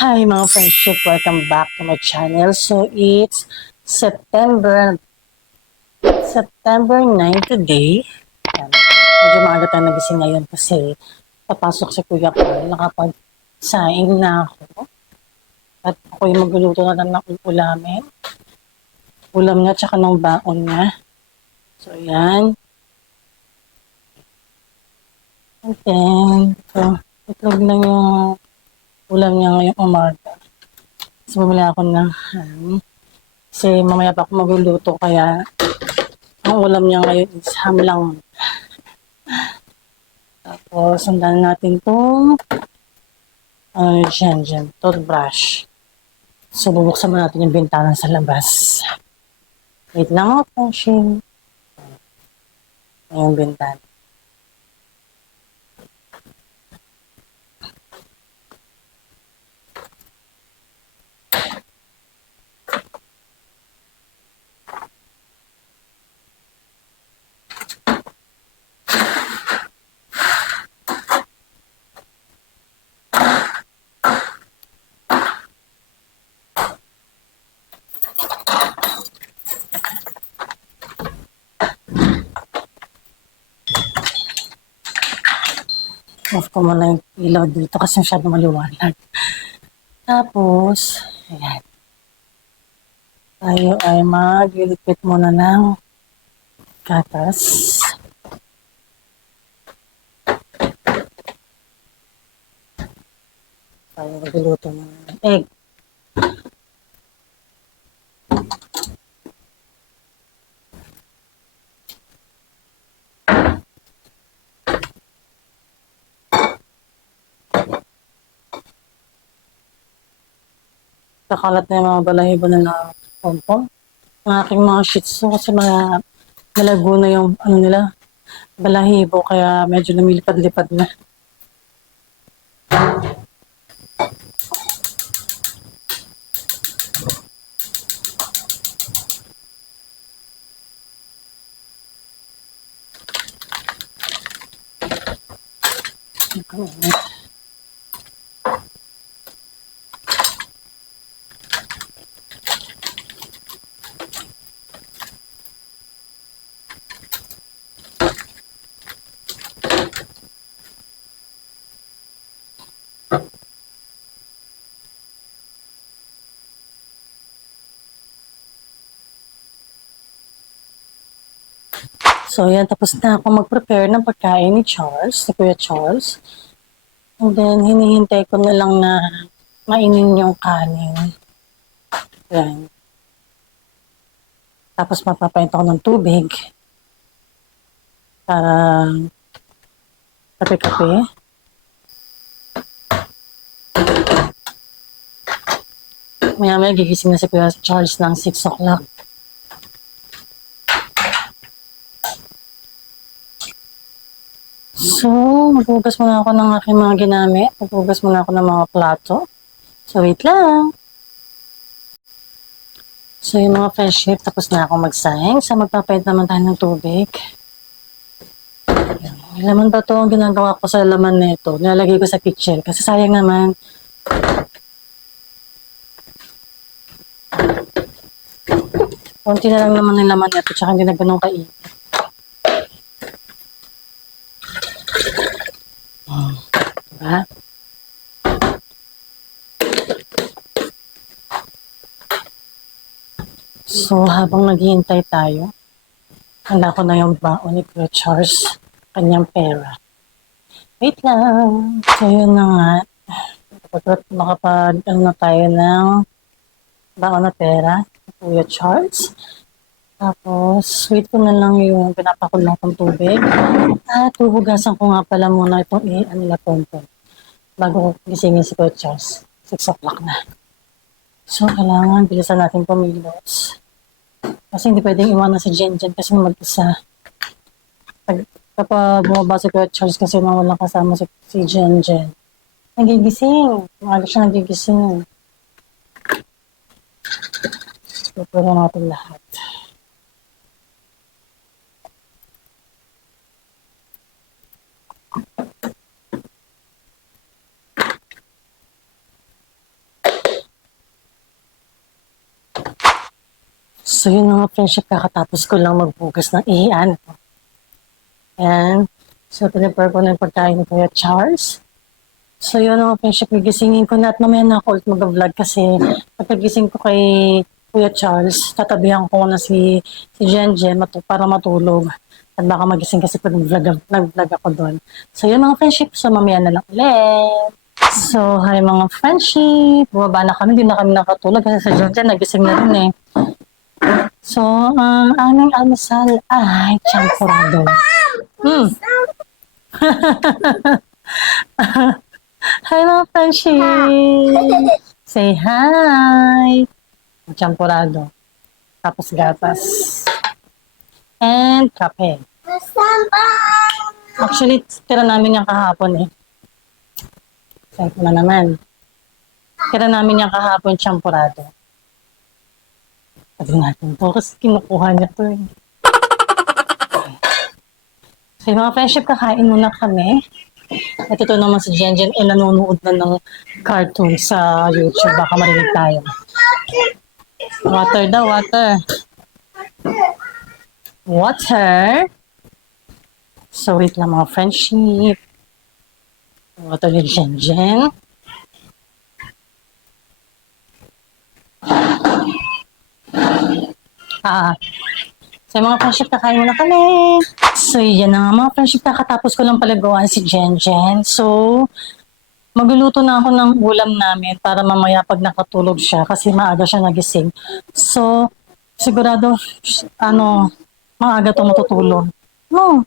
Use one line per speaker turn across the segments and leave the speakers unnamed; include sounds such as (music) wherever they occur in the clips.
Hi mga friendship, welcome back to my channel. So it's September September 9 today. Ayan. Medyo maaga tayo nagising ngayon kasi papasok si Kuya Carl. Nakapag-saing na ako. At ako yung magluluto na lang ng ulamin. Ulam niya tsaka ng baon niya. So yan. And then, ito, itlog na yung ulam niya ngayong umaga. So, bumili ako ng ham. Kasi mamaya pa ako magluluto, kaya ang ulam niya ngayon is ham lang. Tapos, sundan natin itong ano dyan, dyan, toothbrush. So, bubuksan mo natin yung bintana sa labas. Wait lang ako, Shin. Yung bintana. Off ko muna yung ilaw dito kasi masyado maliwanag. Tapos, ayan. Tayo ay maglilipit muna ng gatas. Tayo magluluto muna ng egg. Kakalat na yung mga balahibo na na pompom. Ang aking mga shih tzu kasi mga malago na yung ano nila, balahibo kaya medyo lumilipad-lipad na. So, yan. Tapos na ako mag-prepare ng pagkain ni Charles, ni Kuya Charles. And then, hinihintay ko na lang na mainin yung kanin. Yan. Tapos, mapapaint ako ng tubig. Para kape-kape. Maya-maya gigising na si Kuya Charles ng 6 o'clock. So, maghugas muna ako ng aking mga ginamit. Maghugas muna ako ng mga plato. So, wait lang. So, yung mga fresh shift, tapos na ako magsayang. So, magpapayad naman tayo ng tubig. May laman ba to ang ginagawa ko sa laman nito? Nilalagay ko sa kitchen. Kasi sayang naman. Konti na lang naman yung laman nito. Tsaka hindi na ganun kainit. Diba? So, habang naghihintay tayo, handa ko na yung baon ni Kuya Charles, kanyang pera. Wait lang. So, yun na nga. Kapag makapag, ano tayo ng baon na pera, Kuya Charles. Tapos, wait ko na lang yung pinapakulang kong tubig. At huhugasan ko nga pala muna itong i-anila pompon. Bago gisingin si Coach Charles. 6 o'clock na. So, kailangan bilisan natin pumilos. Kasi hindi pwedeng iwanan si Jen Jen kasi mag-isa. Pag, kapag bumaba si Coach Charles kasi nang kasama si, si Jen Jen. Nagigising. Maaga siya nagigising. So, natin lahat. So yun mga friendship, kakatapos ko lang magbugas ng ihian. Ayan. So pinipare ko na yung pagkain ni Kuya Charles. So yun mga friendship, gigisingin ko na at mamaya na ako mag-vlog kasi pagkagising ko kay Kuya Charles, tatabihan ko na si, si Jen Jen matu- para matulog. At baka magising kasi pag nag-vlog, nag-vlog ako doon. So, yun mga friendship, so mamaya na lang ulit. So, hi mga friendship. Bumaba na kami, hindi na kami nakatulog kasi sa Jen, nagising na rin eh. So, ang aming almusal ay champurado. Hmm. (laughs) hi mga friendship! Say hi! Champurado. Tapos gatas. And kape. Actually, tira namin yung kahapon eh. Ko na naman. Tira namin yung kahapon champurado. Sabi natin to kasi kinukuha niya to eh. (laughs) So, mga friendship, kakain muna kami. At ito naman si Jen Jen, eh, nanonood na ng cartoon sa YouTube. Baka marinig tayo. Water daw, water. Water. So, wait lang mga friendship. Water ni Jen Jen. Ah, So, mga friendship, kakain muna kami. So, yan na nga mga friendship, kakatapos ko lang palagawan si Jen Jen. So, magluluto na ako ng ulam namin para mamaya pag nakatulog siya kasi maaga siya nagising. So, sigurado, ano, maaga to matutulog. No,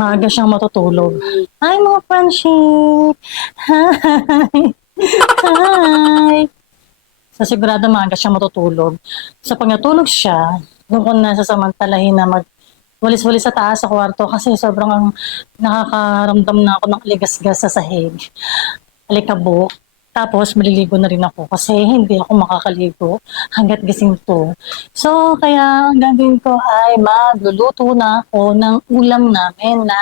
maaga siyang matutulog. Hi, mga friendship! Hi! Hi! So, sigurado maaga siyang matutulog. So, pag natulog siya, doon ko na sasamantalahin na mag walis-walis sa taas sa kwarto kasi sobrang ang nakakaramdam na ako ng aligasgas sa sahig. Alikabok. Tapos, maliligo na rin ako kasi hindi ako makakaligo hanggat gising to. So, kaya ang gagawin ko ay magluluto na ako ng ulam namin na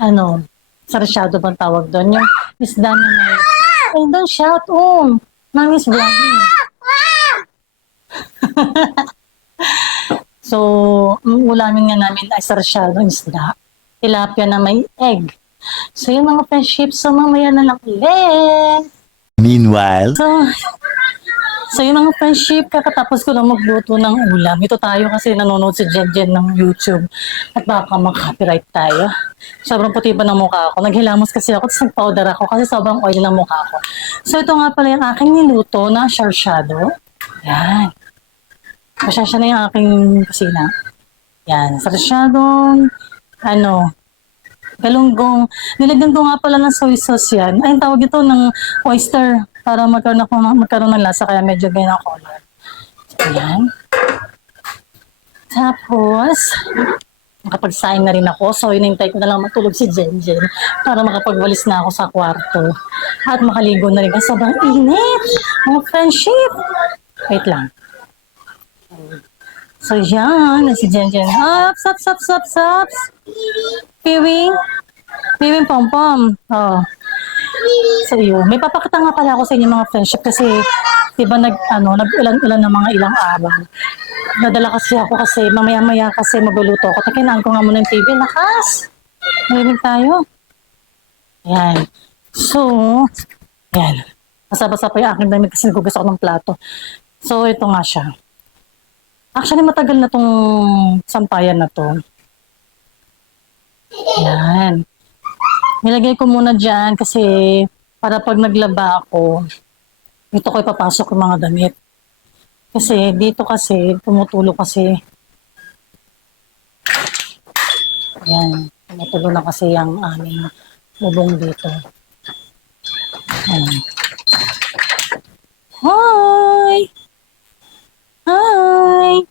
ano, sarsyado bang tawag doon? Yung isda na may, ay, don't shout, oh, mommy's vlogging. So, ang ulamin nga namin ay sarsyado isda. Tilapia na may egg. So, yung mga friendship, so mamaya na lang ulit.
Meanwhile,
So, so yung mga friendship, kakatapos ko lang magluto ng ulam. Ito tayo kasi nanonood si Jen Jen ng YouTube at baka mag-copyright tayo. Sobrang puti pa ng mukha ko. Naghilamos kasi ako, tapos nag-powder ako kasi sobrang oil ng mukha ko. So ito nga pala yung aking niluto na sharsado. Yan. Pasensya na yung aking kusina. Yan. Sarsyadong, ano, galunggong. Nilagyan ko nga pala ng soy sauce yan. Ay, tawag ito ng oyster para magkaroon, ako, magkaroon ng lasa kaya medyo ganyan ang color. So, yan. Tapos, nakapagsaing na rin ako. So, inintay ko na lang matulog si Jen Jen para makapagwalis na ako sa kwarto. At makaligo na rin sobrang init. Mga friendship. Wait lang. So, yan. Si Jen Jen. Ups, ups, ups, ups, ups. Piwing. Piwing pom-pom. Oh. So, yun. May papakita nga pala ako sa inyo mga friendship kasi di ba nag, ano, nag-ulan-ulan ng mga ilang araw. Nadala kasi ako kasi mamaya-maya kasi magluluto ako. Takinaan ko nga muna yung TV. Lakas! Marinig tayo. Ayan. So, ayan. Basa-basa pa yung aking damit kasi nagugas ako ng plato. So, ito nga siya. Actually, matagal na tong sampayan na to. Yan. Nilagay ko muna dyan kasi para pag naglaba ako, dito ko ipapasok yung mga damit. Kasi dito kasi, tumutulo kasi. Yan. Tumutulo na kasi yung aming bubong dito. Ayan. Hi! Hi!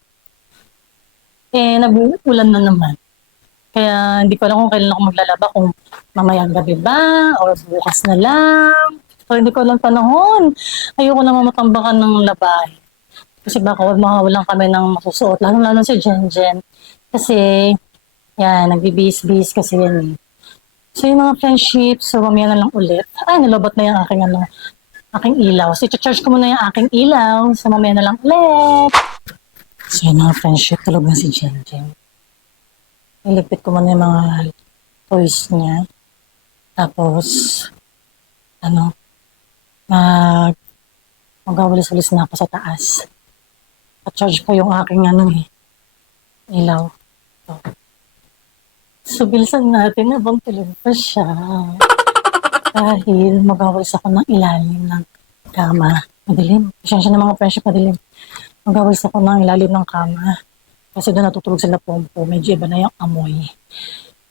Eh, nag-uulan na naman. Kaya hindi ko alam kung kailan ako maglalaba, kung mamayang gabi ba, or bukas na lang. So, hindi ko alam panahon. Ayoko naman matambakan ng labay. Kasi baka mawawalan kami ng masusuot, lalo-lalo si Jen Jen. Kasi, yan, nagbibis-bis kasi yan eh. So, yung mga friendship, so mamaya na lang ulit. Ay, nalobot na yung aking ano, aking ilaw. So, i-charge ko muna yung aking ilaw. So, mamaya na lang ulit. So yun mga friendship, tulog si Jen Jen. Nilipit ko muna yung mga toys niya. Tapos, ano, mag, magawalis-walis na ako sa taas. At-charge pa yung aking ano eh, ilaw. So, so bilisan natin habang tulog pa siya. Dahil magawalis ako ng ilalim ng kama. Madilim. Pasensya na mga friendship, madilim. Magawalis ako ng ilalim ng kama. Kasi doon natutulog sila pompo. Medyo iba na yung amoy.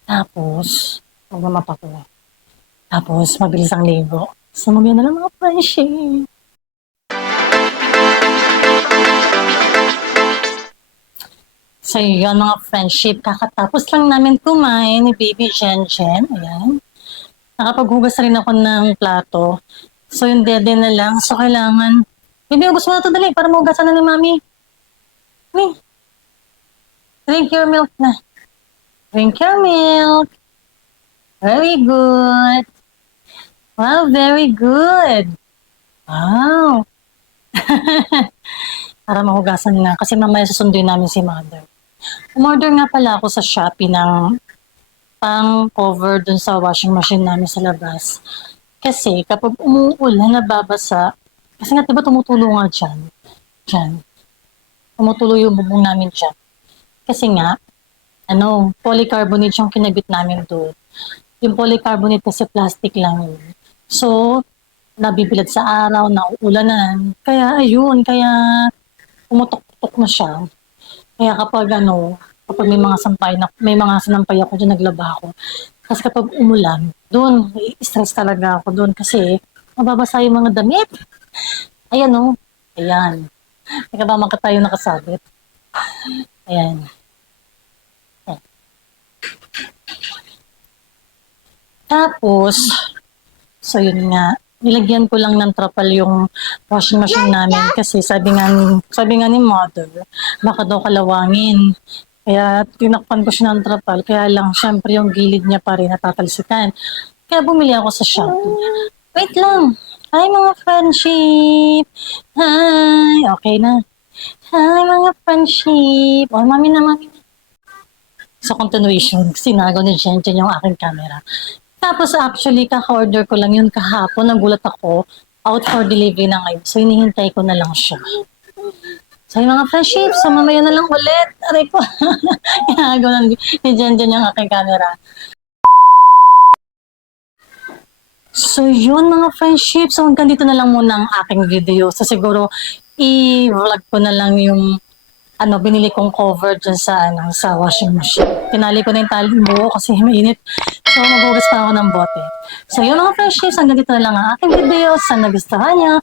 Tapos, magmamapa ko. Tapos, mabilis ang ligo. So, mamaya na lang mga friendship. So, yun mga friendship. Kakatapos lang namin kumain ni Baby Jen Jen. Ayan. Nakapaghugas na rin ako ng plato. So, yung dede na lang. So, kailangan... Baby, ubos mo na ito dali para mahugasan na ni Mami. Mami, drink your milk na. Drink your milk. Very good. Wow, very good. Wow. (laughs) para mahugasan na. Kasi mamaya susunduin namin si Mother. Umorder nga pala ako sa Shopee ng pang cover dun sa washing machine namin sa labas. Kasi kapag umuulan, nababasa. Kasi nga, diba tumutulo nga dyan? Dyan. Tumutulo yung bubong namin dyan. Kasi nga, ano, polycarbonate yung kinabit namin doon. Yung polycarbonate kasi plastic lang yun. So, nabibilad sa araw, nauulanan. Kaya, ayun, kaya pumutok-putok na siya. Kaya kapag ano, kapag may mga sampay na, may mga sinampay ako dyan, naglaba ako. Kasi kapag umulan, doon, stress talaga ako doon kasi mababasa yung mga damit. Ayan o. Ayan. Teka ba maka tayo nakasabit? Ayan. Ayan. Tapos, so yun nga, nilagyan ko lang ng trapal yung washing machine namin kasi sabi nga sabi nga ni mother, baka daw kalawangin. Kaya tinakpan ko siya ng trapal, kaya lang syempre yung gilid niya pa rin natatalsikan. Kaya bumili ako sa Shopee. Wait lang. Hi mga friendship. Hi. Okay na. Hi mga friendship. Oh, mami na, mami na. Sa continuation, sinagaw ni Jen Jen yung aking camera. Tapos actually, kaka-order ko lang yun kahapon. Nagulat ako. Out for delivery na ngayon. So, hinihintay ko na lang siya. Yung mga friendship, so mamaya na lang ulit. Aray ko. (laughs) Ginagawa na ni Jen Jen yung aking camera. So, yun mga friendship. So, hanggang dito na lang muna ang aking video. So, siguro, i-vlog ko na lang yung ano, binili kong cover dyan sa, ano, sa washing machine. Tinali ko na yung tali buo kasi mainit. So, maghugas pa ako ng bote. So, yun mga friendships, hanggang dito na lang ang aking video. Sana nagustuhan niyo.